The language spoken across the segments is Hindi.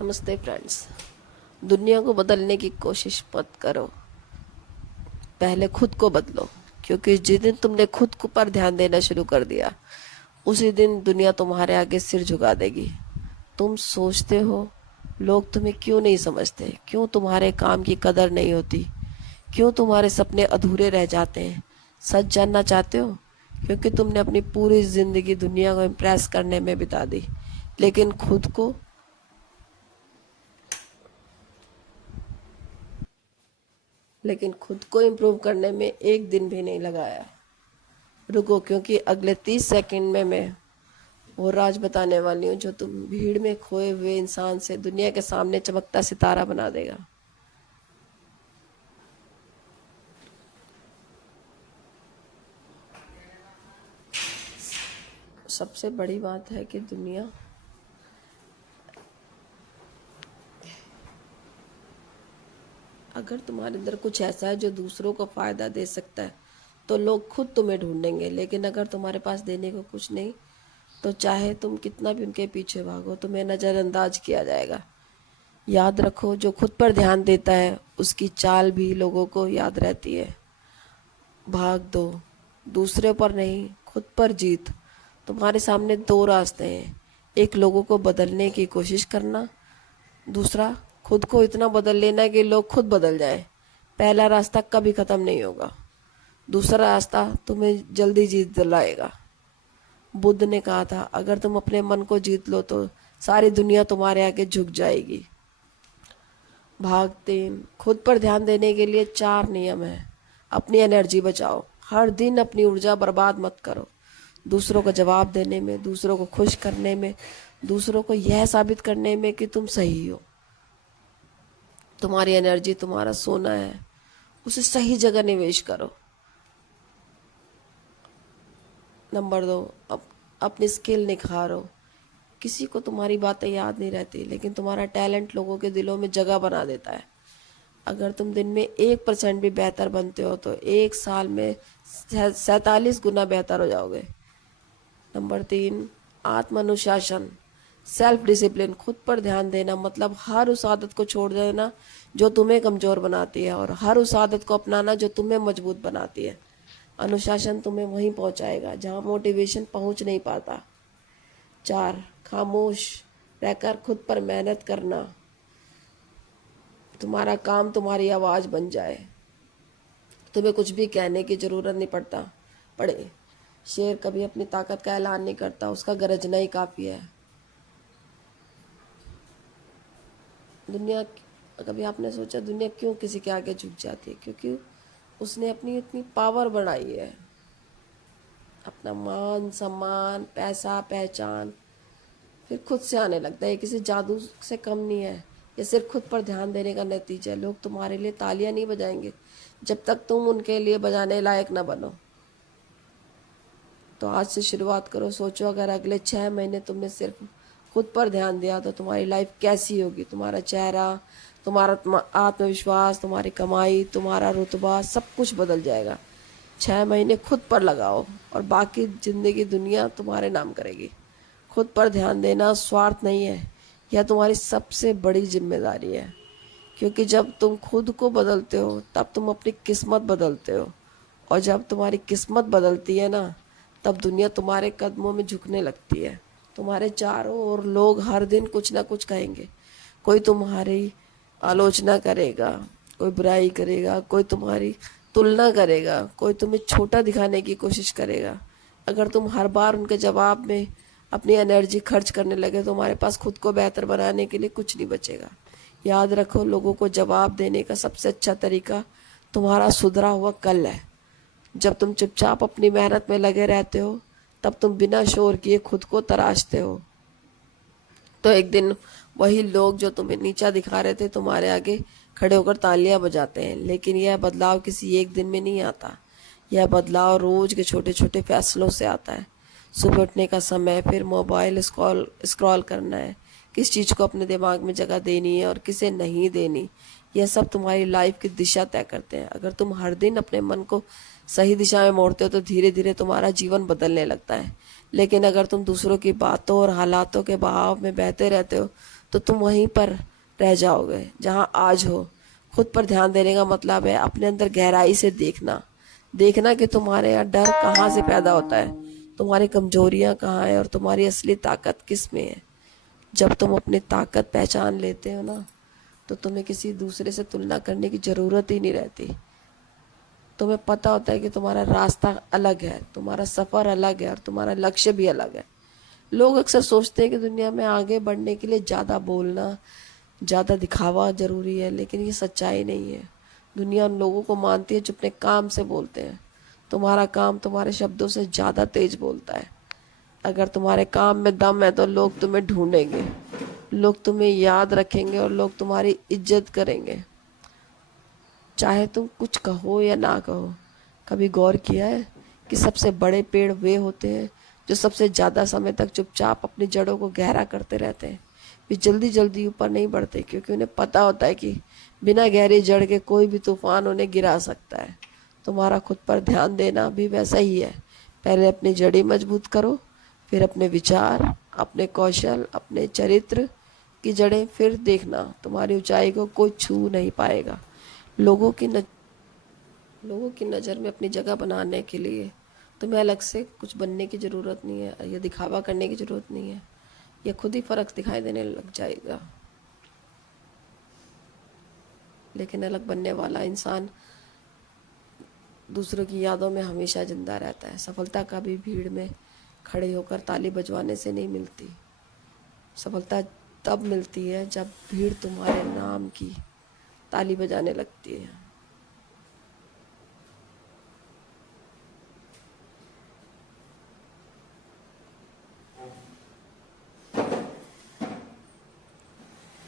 नमस्ते फ्रेंड्स। दुनिया को बदलने की कोशिश मत करो, पहले खुद को बदलो। क्योंकि जिस दिन तुमने खुद को पर ध्यान देना शुरू कर दिया, उसी दिन दुनिया तुम्हारे आगे सिर झुका देगी। तुम सोचते हो लोग तुम्हें क्यों नहीं समझते, क्यों तुम्हारे काम की कदर नहीं होती, क्यों तुम्हारे सपने अधूरे रह जाते हैं। सच जानना चाहते हो? क्योंकि तुमने अपनी पूरी जिंदगी दुनिया को इम्प्रेस करने में बिता दी, लेकिन खुद को इम्प्रूव करने में एक दिन भी नहीं लगाया। रुको, क्योंकि अगले 30 सेकंड में मैं वो राज बताने वाली हूँ जो तुम भीड़ में खोए हुए इंसान से दुनिया के सामने चमकता सितारा बना देगा। सबसे बड़ी बात है कि दुनिया अगर तुम्हारे अंदर कुछ ऐसा है जो दूसरों को फायदा दे सकता है, तो लोग खुद तुम्हें ढूंढेंगे। लेकिन अगर तुम्हारे पास देने को कुछ नहीं, तो चाहे तुम कितना भी उनके पीछे भागो, तुम्हें नज़रअंदाज किया जाएगा। याद रखो, जो खुद पर ध्यान देता है उसकी चाल भी लोगों को याद रहती है। भाग दो, दूसरे पर नहीं, खुद पर जीत। तुम्हारे सामने दो रास्ते हैं, एक लोगों को बदलने की कोशिश करना, दूसरा खुद को इतना बदल लेना कि लोग खुद बदल जाएं। पहला रास्ता कभी ख़त्म नहीं होगा, दूसरा रास्ता तुम्हें जल्दी जीत दिलाएगा। बुद्ध ने कहा था, अगर तुम अपने मन को जीत लो तो सारी दुनिया तुम्हारे आगे झुक जाएगी। भाग 3, खुद पर ध्यान देने के लिए 4 नियम हैं। अपनी एनर्जी बचाओ, हर दिन अपनी ऊर्जा बर्बाद मत करो। दूसरों को जवाब देने में, दूसरों को खुश करने में, दूसरों को यह साबित करने में कि तुम सही हो। तुम्हारी एनर्जी तुम्हारा सोना है, उसे सही जगह निवेश करो। नंबर 2, अपनी स्किल निखारो। किसी को तुम्हारी बातें याद नहीं रहती, लेकिन तुम्हारा टैलेंट लोगों के दिलों में जगह बना देता है। अगर तुम दिन में 1% भी बेहतर बनते हो तो 1 साल में 47 गुना बेहतर हो जाओगे। नंबर 3, आत्म अनुशासन, सेल्फ डिसिप्लिन। खुद पर ध्यान देना मतलब हर उस आदत को छोड़ देना जो तुम्हें कमज़ोर बनाती है, और हर उस आदत को अपनाना जो तुम्हें मजबूत बनाती है। अनुशासन तुम्हें वहीं पहुंचाएगा जहां मोटिवेशन पहुंच नहीं पाता। 4, खामोश रहकर खुद पर मेहनत करना। तुम्हारा काम तुम्हारी आवाज़ बन जाए, तुम्हें कुछ भी कहने की ज़रूरत नहीं पड़े। शेर कभी अपनी ताकत का ऐलान नहीं करता, उसका गरजना ही काफ़ी है। दुनिया, कभी आपने सोचा दुनिया क्यों किसी के आगे झुक जाती है? क्योंकि उसने अपनी इतनी पावर बढ़ाई है। अपना मान सम्मान, पैसा, पहचान फिर खुद से आने लगता है। ये किसी जादू से कम नहीं है, ये सिर्फ खुद पर ध्यान देने का नतीजा है। लोग तुम्हारे लिए तालियां नहीं बजाएंगे जब तक तुम उनके लिए बजाने लायक ना बनो। तो आज से शुरुआत करो। सोचो, अगर अगले 6 महीने तुमने सिर्फ खुद पर ध्यान दिया तो तुम्हारी लाइफ कैसी होगी। तुम्हारा चेहरा, तुम्हारा आत्मविश्वास, तुम्हारी कमाई, तुम्हारा रुतबा, सब कुछ बदल जाएगा। 6 महीने खुद पर लगाओ और बाकी ज़िंदगी दुनिया तुम्हारे नाम करेगी। खुद पर ध्यान देना स्वार्थ नहीं है, यह तुम्हारी सबसे बड़ी जिम्मेदारी है। क्योंकि जब तुम खुद को बदलते हो तब तुम अपनी किस्मत बदलते हो, और जब तुम्हारी किस्मत बदलती है ना, तब दुनिया तुम्हारे कदमों में झुकने लगती है। तुम्हारे चारों ओर लोग हर दिन कुछ ना कुछ कहेंगे। कोई तुम्हारी आलोचना करेगा, कोई बुराई करेगा, कोई तुम्हारी तुलना करेगा, कोई तुम्हें छोटा दिखाने की कोशिश करेगा। अगर तुम हर बार उनके जवाब में अपनी एनर्जी खर्च करने लगे, तो तुम्हारे पास खुद को बेहतर बनाने के लिए कुछ नहीं बचेगा। याद रखो, लोगों को जवाब देने का सबसे अच्छा तरीका तुम्हारा सुधरा हुआ कल है। जब तुम चुपचाप अपनी मेहनत में लगे रहते हो, तब तुम बिना शोर किए खुद को तराशते हो। तो एक दिन वही लोग जो तुम्हें नीचा दिखा रहे थे, तुम्हारे आगे खड़े होकर तालियां बजाते हैं। लेकिन यह बदलाव किसी एक दिन में नहीं आता, यह बदलाव रोज के छोटे छोटे फैसलों से आता है। सुबह उठने का समय, फिर मोबाइल स्क्रॉल करना है, किस चीज़ को अपने दिमाग में जगह देनी है और किसे नहीं देनी, यह सब तुम्हारी लाइफ की दिशा तय करते हैं। अगर तुम हर दिन अपने मन को सही दिशा में मोड़ते हो तो धीरे धीरे तुम्हारा जीवन बदलने लगता है। लेकिन अगर तुम दूसरों की बातों और हालातों के बहाव में बहते रहते हो तो तुम वहीं पर रह जाओगे जहाँ आज हो। खुद पर ध्यान देने का मतलब है अपने अंदर गहराई से देखना, देखना कि तुम्हारे यहाँ डर कहाँ से पैदा होता है, तुम्हारी कमजोरियाँ कहाँ हैं और तुम्हारी असली ताकत किस में है। जब तुम अपनी ताकत पहचान लेते हो ना, तो तुम्हें किसी दूसरे से तुलना करने की ज़रूरत ही नहीं रहती। तुम्हें पता होता है कि तुम्हारा रास्ता अलग है, तुम्हारा सफ़र अलग है और तुम्हारा लक्ष्य भी अलग है। लोग अक्सर सोचते हैं कि दुनिया में आगे बढ़ने के लिए ज़्यादा बोलना, ज़्यादा दिखावा ज़रूरी है, लेकिन ये सच्चाई नहीं है। दुनिया उन लोगों को मानती है जो अपने काम से बोलते हैं। तुम्हारा काम तुम्हारे शब्दों से ज़्यादा तेज बोलता है। अगर तुम्हारे काम में दम है तो लोग तुम्हें ढूंढेंगे, लोग तुम्हें याद रखेंगे और लोग तुम्हारी इज्जत करेंगे, चाहे तुम कुछ कहो या ना कहो। कभी गौर किया है कि सबसे बड़े पेड़ वे होते हैं जो सबसे ज़्यादा समय तक चुपचाप अपनी जड़ों को गहरा करते रहते हैं। वे जल्दी जल्दी ऊपर नहीं बढ़ते क्योंकि उन्हें पता होता है कि बिना गहरी जड़ के कोई भी तूफान उन्हें गिरा सकता है। तुम्हारा खुद पर ध्यान देना भी वैसा ही है। पहले अपनी जड़ी मजबूत करो, फिर अपने विचार, अपने कौशल, अपने चरित्र की जड़ें, फिर देखना तुम्हारी ऊंचाई को कोई छू नहीं पाएगा। लोगों की न, लोगों की नज़र में अपनी जगह बनाने के लिए तुम्हें अलग से कुछ बनने की ज़रूरत नहीं है या दिखावा करने की ज़रूरत नहीं है। यह खुद ही फ़र्क दिखाई देने लग जाएगा। लेकिन अलग बनने वाला इंसान दूसरों की यादों में हमेशा जिंदा रहता है। सफलता कभी भीड़ में खड़े होकर ताली बजवाने से नहीं मिलती। सफलता तब मिलती है जब भीड़ तुम्हारे नाम की ताली बजाने लगती है।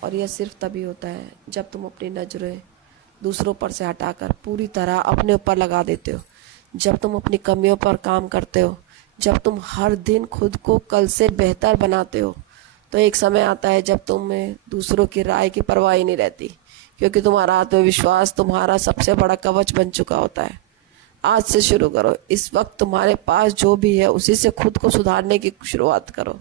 और यह सिर्फ तभी होता है जब तुम अपनी नजरें दूसरों पर से हटाकर पूरी तरह अपने ऊपर लगा देते हो, जब तुम अपनी कमियों पर काम करते हो, जब तुम हर दिन खुद को कल से बेहतर बनाते हो। तो एक समय आता है जब तुम्हें दूसरों की राय की परवाह ही नहीं रहती, क्योंकि तुम्हारा आत्मविश्वास तुम्हारा सबसे बड़ा कवच बन चुका होता है। आज से शुरू करो। इस वक्त तुम्हारे पास जो भी है उसी से खुद को सुधारने की शुरुआत करो।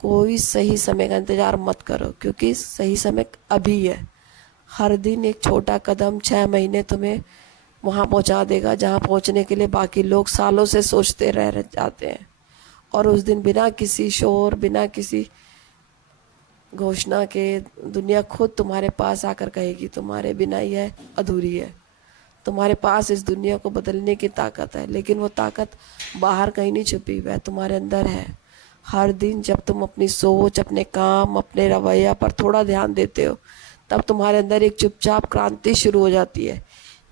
कोई सही समय का इंतजार मत करो, क्योंकि सही समय अभी है। हर दिन एक छोटा कदम 6 महीने तुम्हें वहां पहुंचा देगा जहां पहुंचने के लिए बाकी लोग सालों से सोचते रह जाते हैं। और उस दिन बिना किसी शोर, बिना किसी घोषणा के दुनिया खुद तुम्हारे पास आकर कहेगी तुम्हारे बिना यह अधूरी है। तुम्हारे पास इस दुनिया को बदलने की ताकत है, लेकिन वो ताकत बाहर कहीं नहीं छुपी, वह तुम्हारे अंदर है। हर दिन जब तुम अपनी सोच, अपने काम, अपने रवैया पर थोड़ा ध्यान देते हो, तब तुम्हारे अंदर एक चुपचाप क्रांति शुरू हो जाती है।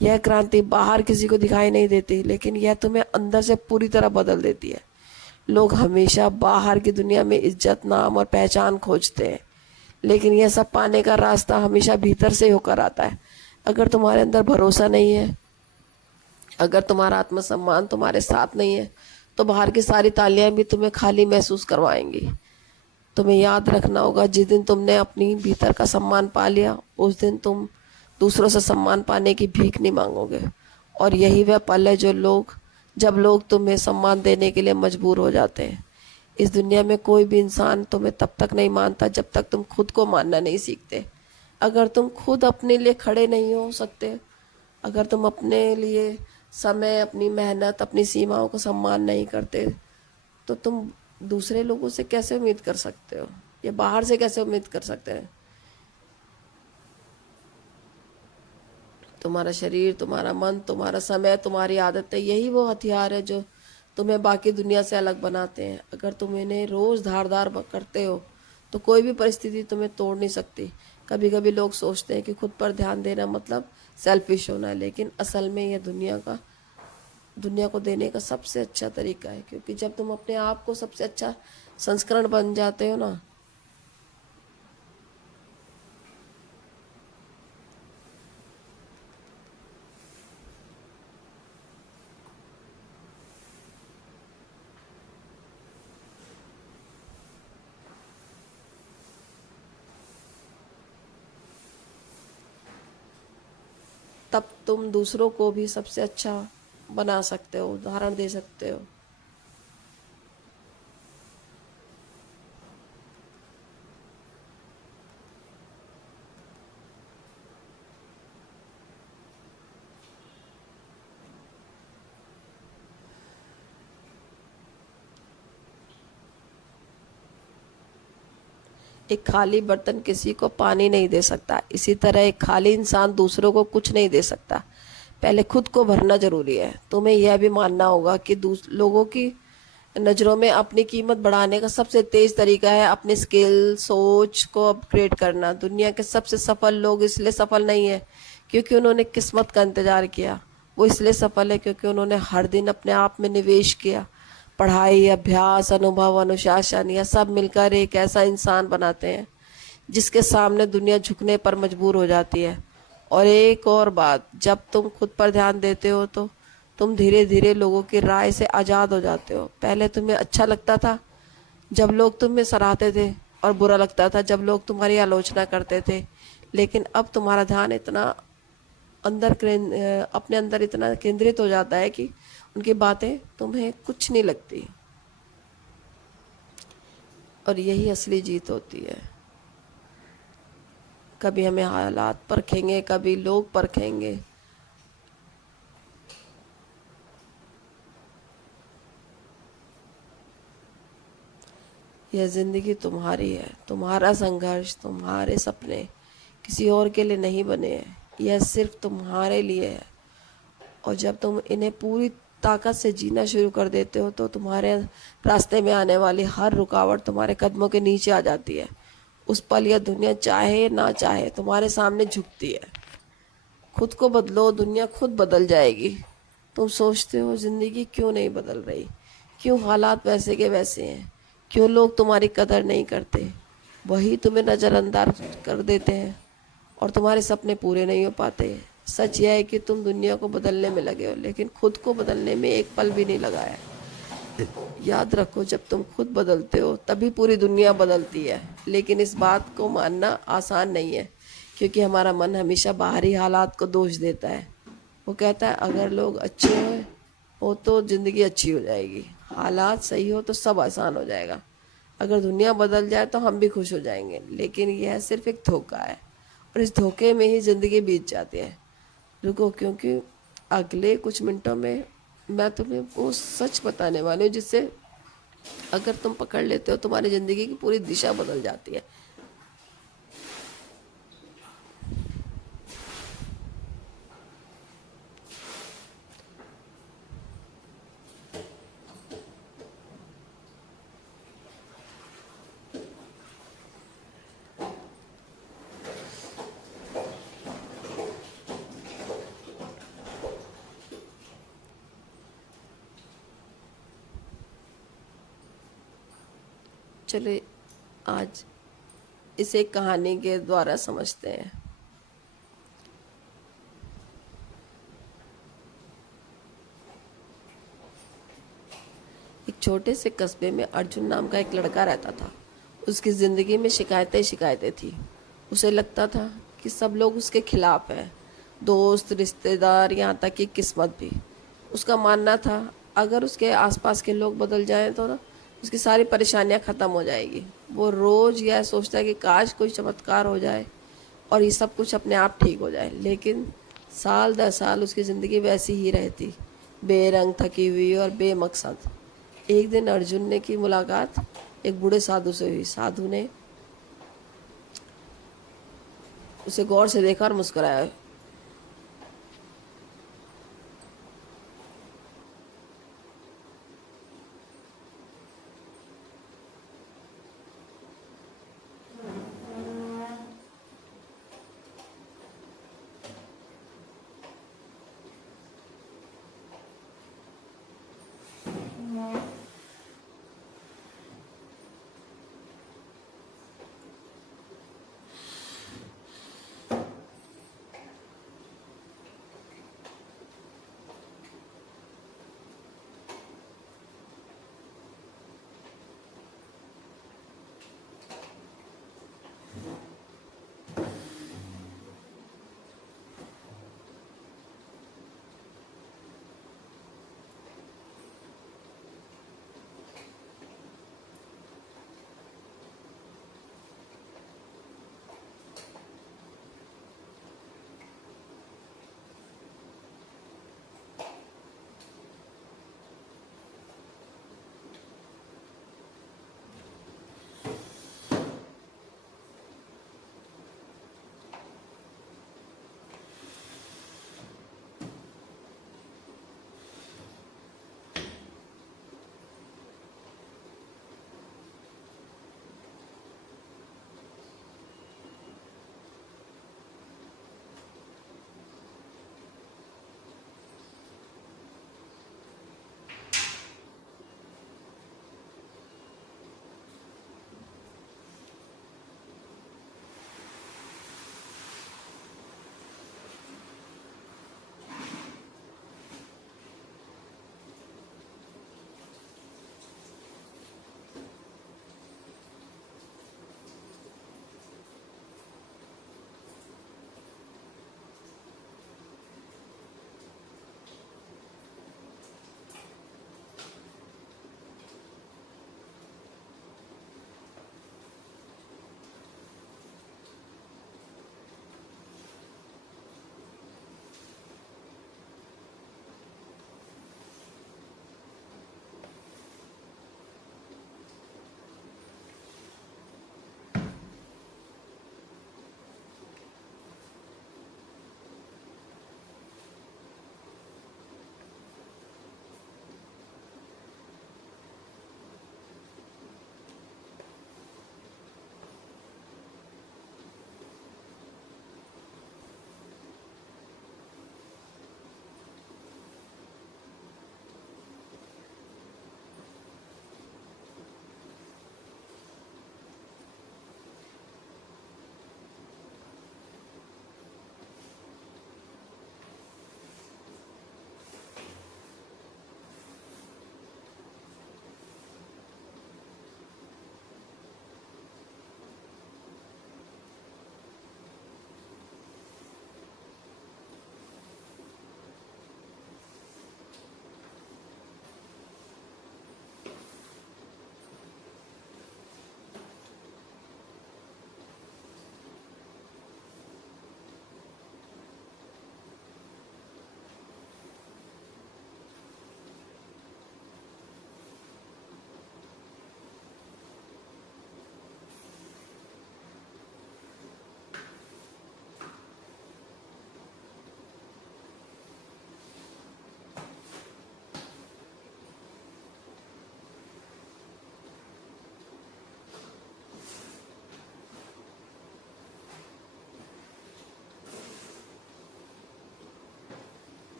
यह क्रांति बाहर किसी को दिखाई नहीं देती, लेकिन यह तुम्हें अंदर से पूरी तरह बदल देती है। लोग हमेशा बाहर की दुनिया में इज्जत, नाम और पहचान खोजते हैं, लेकिन यह सब पाने का रास्ता हमेशा भीतर से होकर आता है। अगर तुम्हारे अंदर भरोसा नहीं है, अगर तुम्हारा आत्मसम्मान तुम्हारे साथ नहीं है, तो बाहर की सारी तालियां भी तुम्हें खाली महसूस करवाएंगी। तुम्हें याद रखना होगा, जिस दिन तुमने अपनी भीतर का सम्मान पा लिया, उस दिन तुम दूसरों से सम्मान पाने की भीख नहीं मांगोगे। और यही वह पल है जब लोग तुम्हें सम्मान देने के लिए मजबूर हो जाते हैं। इस दुनिया में कोई भी इंसान तुम्हें तब तक नहीं मानता जब तक तुम खुद को मानना नहीं सीखते। अगर तुम खुद अपने लिए खड़े नहीं हो सकते, अगर तुम अपने लिए समय, अपनी मेहनत, अपनी सीमाओं को सम्मान नहीं करते, तो तुम दूसरे लोगों से कैसे उम्मीद कर सकते हो, या बाहर से कैसे उम्मीद कर सकते हैं। तुम्हारा शरीर, तुम्हारा मन, तुम्हारा समय, तुम्हारी आदतें, यही वो हथियार है जो तुम्हें बाकी दुनिया से अलग बनाते हैं। अगर तुम इन्हें रोज धारदार करते हो तो कोई भी परिस्थिति तुम्हें तोड़ नहीं सकती। कभी कभी लोग सोचते हैं कि खुद पर ध्यान देना मतलब सेल्फिश होना है, लेकिन असल में यह दुनिया को देने का सबसे अच्छा तरीका है। क्योंकि जब तुम अपने आप को सबसे अच्छा संस्करण बन जाते हो ना, तब तुम दूसरों को भी सबसे अच्छा बना सकते हो, उदाहरण दे सकते हो। एक खाली बर्तन किसी को पानी नहीं दे सकता, इसी तरह एक खाली इंसान दूसरों को कुछ नहीं दे सकता। पहले खुद को भरना जरूरी है। तुम्हें यह भी मानना होगा कि लोगों की नज़रों में अपनी कीमत बढ़ाने का सबसे तेज तरीका है अपनी स्किल सोच को अपग्रेड करना। दुनिया के सबसे सफल लोग इसलिए सफल नहीं है क्योंकि उन्होंने किस्मत का इंतजार किया, वो इसलिए सफल है क्योंकि उन्होंने हर दिन अपने आप में निवेश किया। पढ़ाई, अभ्यास, अनुभव, अनुशासन, यह सब मिलकर एक ऐसा इंसान बनाते हैं जिसके सामने दुनिया झुकने पर मजबूर हो जाती है। और एक और बात, जब तुम खुद पर ध्यान देते हो तो तुम धीरे धीरे लोगों की राय से आज़ाद हो जाते हो। पहले तुम्हें अच्छा लगता था जब लोग तुम्हें सराहते थे और बुरा लगता था जब लोग तुम्हारी आलोचना करते थे, लेकिन अब तुम्हारा ध्यान इतना अपने अंदर इतना केंद्रित हो जाता है कि उनकी बातें तुम्हें कुछ नहीं लगती। और यही असली जीत होती है। कभी हमें हालात परखेंगे, कभी लोग परखेंगे। यह जिंदगी तुम्हारी है, तुम्हारा संघर्ष, तुम्हारे सपने किसी और के लिए नहीं बने हैं, यह सिर्फ तुम्हारे लिए है। और जब तुम इन्हें पूरी ताकत से जीना शुरू कर देते हो तो तुम्हारे रास्ते में आने वाली हर रुकावट तुम्हारे कदमों के नीचे आ जाती है। उस पल यह दुनिया चाहे ना चाहे तुम्हारे सामने झुकती है। खुद को बदलो, दुनिया खुद बदल जाएगी। तुम सोचते हो जिंदगी क्यों नहीं बदल रही, क्यों हालात वैसे के वैसे हैं, क्यों लोग तुम्हारी कदर नहीं करते। वही तुम्हें नज़रअंदाज कर देते हैं और तुम्हारे सपने पूरे नहीं हो पाते। सच यह है कि तुम दुनिया को बदलने में लगे हो लेकिन खुद को बदलने में एक पल भी नहीं लगाया। याद रखो, जब तुम खुद बदलते हो तभी पूरी दुनिया बदलती है। लेकिन इस बात को मानना आसान नहीं है क्योंकि हमारा मन हमेशा बाहरी हालात को दोष देता है। वो कहता है अगर लोग अच्छे हो तो ज़िंदगी अच्छी हो जाएगी, हालात सही हो तो सब आसान हो जाएगा, अगर दुनिया बदल जाए तो हम भी खुश हो जाएंगे। लेकिन यह सिर्फ एक धोखा है और इस धोखे में ही ज़िंदगी बीत जाती है। रुको, क्योंकि अगले कुछ मिनटों में मैं तुम्हें वो सच बताने वाली हूँ जिससे अगर तुम पकड़ लेते हो तुम्हारी ज़िंदगी की पूरी दिशा बदल जाती है। चलिए आज इसे कहानी के द्वारा समझते हैं। एक छोटे से कस्बे में अर्जुन नाम का एक लड़का रहता था। उसकी ज़िंदगी में शिकायतें थी। उसे लगता था कि सब लोग उसके खिलाफ हैं, दोस्त, रिश्तेदार, यहाँ तक कि किस्मत भी। उसका मानना था अगर उसके आसपास के लोग बदल जाएं तो ना उसकी सारी परेशानियां ख़त्म हो जाएगी। वो रोज़ यह सोचता है कि काश कोई चमत्कार हो जाए और ये सब कुछ अपने आप ठीक हो जाए। लेकिन साल दर साल उसकी ज़िंदगी वैसी ही रहती, बेरंग, थकी हुई और बेमकसद। एक दिन अर्जुन ने की मुलाकात एक बूढ़े साधु से हुई। साधु ने उसे गौर से देखा और मुस्कुराया।